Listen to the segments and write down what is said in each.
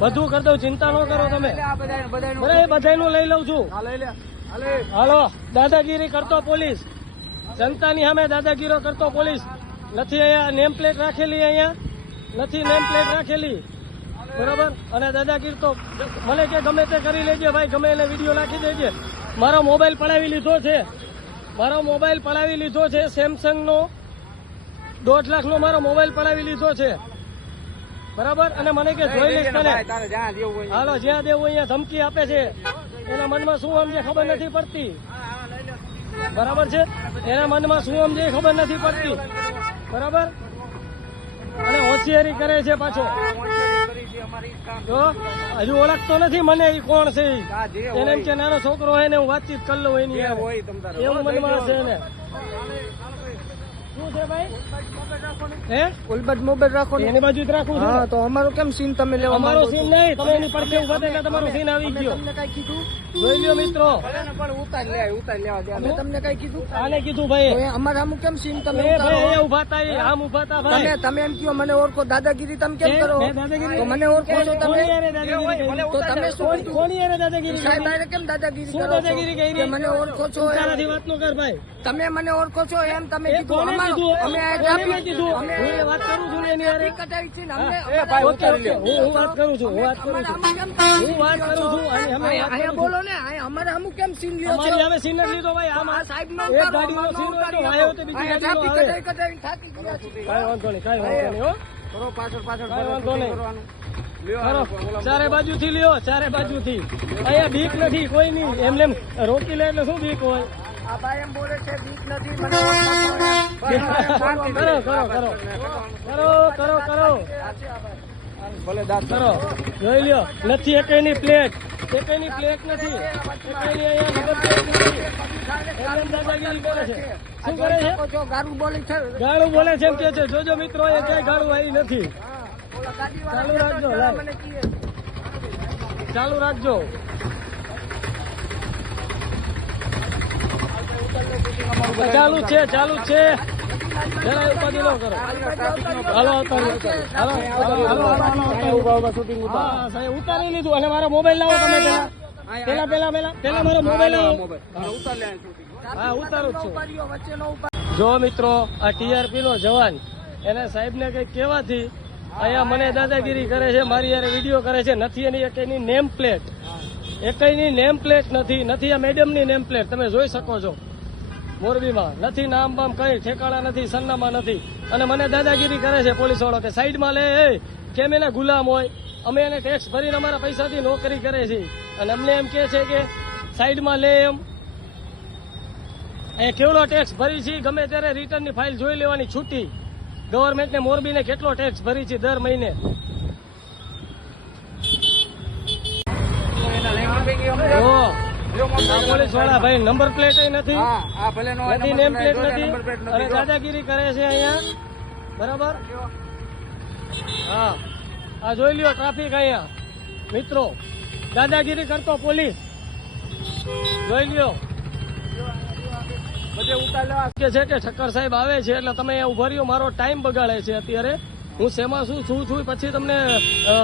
બધું કરી દઉં, ચિંતા ન કરો તમે. બરાબર, બધાનું લઈ લઉં છું. હાલો, દાદાગીરી કરતો પોલીસ, જનતાની સામે દાદાગીરો કરતો પોલીસ. નથી અહીંયા નેમ પ્લેટ રાખેલી, અહીંયા નથી નેમ પ્લેટ રાખેલી. બરાબર, અને દાદાગીરી તો મને કે ગમે તે કરી લેજે ભાઈ, ગમે એને વિડીયો નાખી દેજે. મારો મોબાઈલ પડાવી લીધો છે, મારો મોબાઈલ પડાવી લીધો છે, સેમસંગ નો 1.5 લાખનો મારો મોબાઈલ પડાવી લીધો છે. બરાબર, અને મને કે જોઈ લઈશ તને. હાલો, જ્યાં દેવું અહીંયા ધમકી આપે છે. એના મનમાં શું સમજે ખબર નથી પડતી. બરાબર છે, એના મનમાં શું સમજે ખબર નથી પડતી. બરાબર, અને હોશિયારી કરે છે પાછો. જો હજુ ઓળખતો નથી મને, એ કોણ છે. એને એમ કે નાનો છોકરો હોય ને હું વાતચીત કરી લઉં એની, એવું મનમાં છે એને. શું છે ભાઈ? હે, ઉલબટ મોબાઈલ રાખો, એની બાજુ જ રાખું છું. તો અમારો કેમ સીન તમે લેવા? અમારો સીન નહીં, તમે એની પડખે ઉભા થઈને તમારો સીન આવી ગયો. તમને કઈ કીધું? જોઈ લ્યો મિત્રો, ઉતાર લેવા દે. અમે તમને કઈ કીધું? આને કીધું ભાઈ. અમારે આમ કેમ સીન તમે અહીંયા ઉભા હતા, આમ ઉભા હતા ભાઈ. તમે એમ કહો મને ઓળખો, દાદાગીરી તમે કેમ કરો? તો મને ઓળખો છો તમે? તો તમે શું કોની યાર દાદાગીરી? સાહેબ કેમ દાદાગીરી કરો? દાદાગીરી કરી મને ઓળખો છો? તારાથી વાત નો કર ભાઈ. તમે મને ઓળખો છો એમ તમે કીધું. અમે વાત કરું છું ને એની યાર કટાઈ છે ને. હું વાત કરું છું, હું વાત કરું છું, હું વાત કરું છું. અહીંયા બોલો ને, અમારે અમુક કેમ સીન લ્યો છો? અમે સીન નથી લીધો ભાઈ. આમ સાહેબ નો એક ગાડીનો સીન હોય તો આવ્યો તો બીજી ગાડીનો આવે. કટાઈ થાકી ગયા છે. કાઈ વાંધો નહીં, કાઈ વાંધો નહીં. હો કરો, પાછળ કાઈ વાંધો નહીં. કરો, ચારે બાજુથી લ્યો, ચારે બાજુથી. અહીંયા બીક નથી કોઈ નહીં. એમને રોકી લે એટલે શું બીક હોય? આ ભાઈ એમ બોલે છે બીક નથી. કરો કરો કરો કરો કરો કરો ભલે દાદ કરો. જોઈ લ્યો, નથી એકઈની પ્લેટ, એકઈની પ્લેટ નથી, એકઈની અહીંયા નંબર પ્લેટ નથી. એમ દાદાગીરી કરે છે. શું કરે છે? ગાળું બોલે છે, ગાળું બોલે છે એમ કે છે. જોજો મિત્રો, એ ક્યાંય ગાળું આવી નથી. ચાલુ રાખજો, ચાલુ રાખજો. ચાલુ છે, ચાલુ છે. જરા ઉપાધિ ન કરો. હાલો, સાહેબ ઉતારી લીધું. અને મારો મોબાઈલ લાવો તમે. પેલા મારો મોબાઈલ લાવો. હા, ઉતારું છું. જો મિત્રો, આ TRP નો જવાન, એને સાહેબ ને કઈ કહેવાથી અહીંયા મને દાદાગીરી કરે છે, મારી યાર વિડીયો કરે છે. નથી એની એકની નેમ પ્લેટ, એકની નેમ પ્લેટ નથી. નથી આ મેડમ ની નેમ પ્લેટ, તમે જોઈ શકો છો. મોરબીમાં નથી, નામ બામ કઈ ઠેકાણા નથી, સરનામા નથી. અને મને દાદાગીરી કરે છે પોલીસ વાળો કે સાઈડમાં લે. કેમ એને ગુલામ હોય? અમે એને ટેક્સ ભરીને અમારા પૈસાથી નોકરી કરે છે, અને અમને એમ કે છે કે સાઈડમાં લે. એમ અહીંયા કેવડો ટેક્સ ભરી છે, ગમે ત્યારે રિટર્નની ફાઇલ જોઈ લેવાની છૂટી. ગવર્મેન્ટને મોરબીને કેટલો ટેક્સ ભરી છે દર મહિને. પોલીસ વાળા ભાઈ નંબર પ્લેટ નથી, નથી નેમ પ્લેટ નથી, અને દાદાગીરી કરે છે અહીંયા. બરાબર, હા, આ જોઈ લ્યો ટ્રાફિક અહીંયા મિત્રો. દાદાગીરી કરતો પોલીસ, જોઈ લ્યો. બધે ઉતાર કે છે કે ઠક્કર સાહેબ આવે છે એટલે તમે અહીંયા ઉભા રહ્યો. મારો ટાઈમ બગાડે છે અત્યારે. હું શેમાં શું છું પછી તમને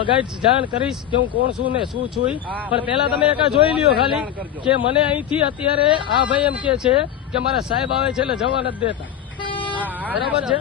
ગાઈડ જાણ કરીશ કે હું કોણ છું ને શું છું. પણ પેલા તમે એક જોઈ લ્યો ખાલી કે મને અહીંથી અત્યારે આ ભાઈ એમ કે છે કે મારા સાહેબ આવે છે એટલે જવા નથી દેતા. બરાબર છે.